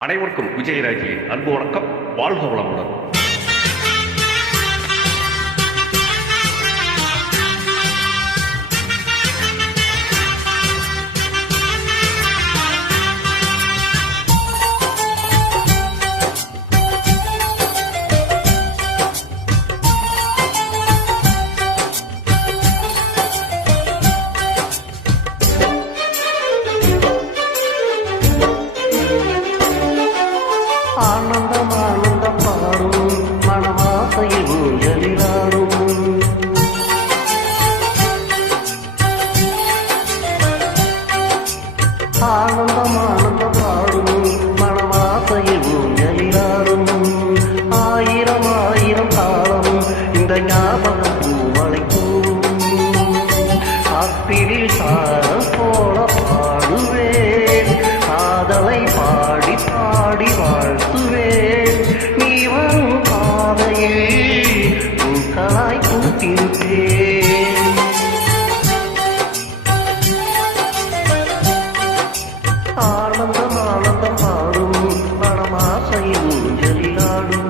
அனைவருக்கும் விஜயராஜியின் அன்பு வணக்கம். வாழ்க வளமுடன். ஆனந்தம் ஆனந்தம் பாடும் மனமாசையில் ஊஞ்சலிலாடும் ஆனந்தம் ஆனந்தம் பாடும் மனமாசையில் ஊஞ்சலிலாடும் ஆயிரம் ஆயிரம் காலம் இந்த ஞாபகம் பூவளைக்கும் காப்பிரில் சாரம் போல பாடுவேன் காதலை பாடி பாடி வாழ்த்துவேன் நீ வரும் பாதையில் பூக்களாய் பூத்திருப்பேன் ஆனந்தம் ஆனந்தம் பாடும் மனமாசையில் ஊஞ்சலிலாடும்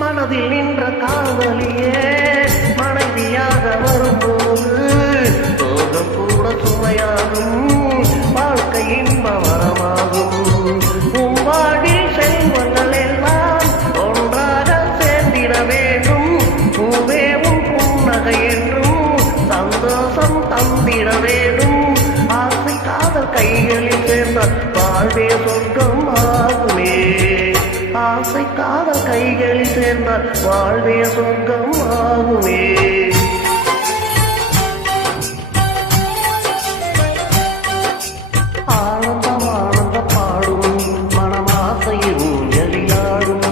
மனதில் நின்ற காதலியே மனைவியாக வரும்போது சோகம் கூட சுமையாகும் வாழ்க்கை இன்ப வரமாகும் உம்பாடில் செல்வங்கள் எல்லாம் ஒன்றாக சேர்ந்திட வேண்டும் பூவே உன் புன்னகை என்றும் சந்தோஷம் தந்திட வேண்டும் ஆசை காதல் கைகளில் சேர்ந்த வாழ்வே சொர்க்கம் ஆகுமே ஆசை காதல் கைகளில் சேர்ந்த வாழ்வே சொர்க்கம் ஆகுமே ஆனந்தம் ஆனந்த பாடும் மனமாசையில் ஊஞ்சலிலாடும்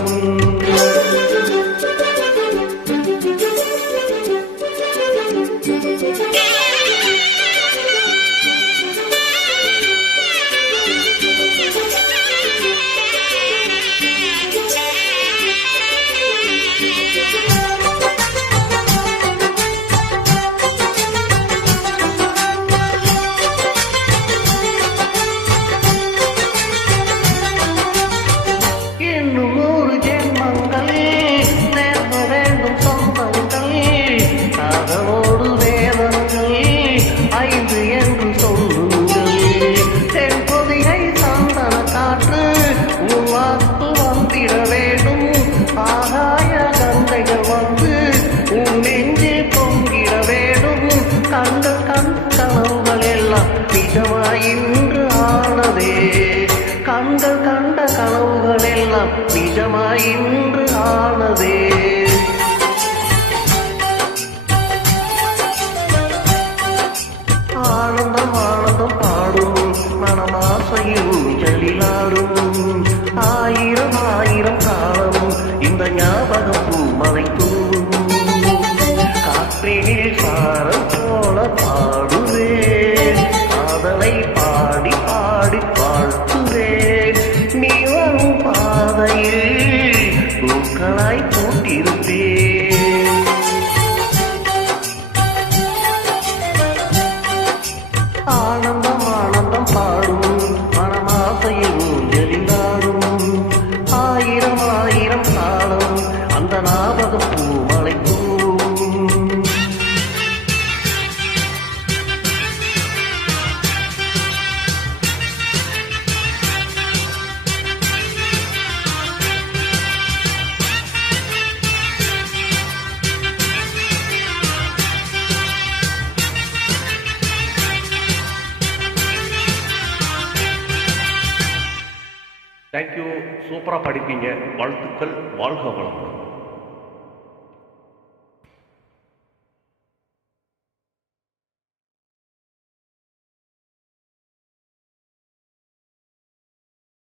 நிஜமாயின்று ஆனதே கண்கள் கண்ட கனவுகள் எல்லாம் நிஜமாயின்று ஆனதே ஆனந்தம் ஆனந்தம் பாடும் மனமாசையில் ஊஞ்சலிலாடும் ஆயிரம் ஆயிரம் காலம் இந்த ஞாபகம் பூமலைக்கும் காற்றினில் சாரம் போல பாடுவேன் காதலை பாடி பாடி வாழ்த்துவேன் நீ வரும் பாதையில் பூக்களாய் பூட்டிருப்பேன் ஆனந்தம் ஆனந்தம் பாடும் மனமாசையில் ஊஞ்சலிலாடும் ஆயிரம் ஆயிரம் காலம் அந்த ஞாபகம் பூமலைக்கும் தேங்க்யூ. சூப்பராக படிப்பீங்க. வாழ்த்துக்கள். வாழ்க வளமுடன்.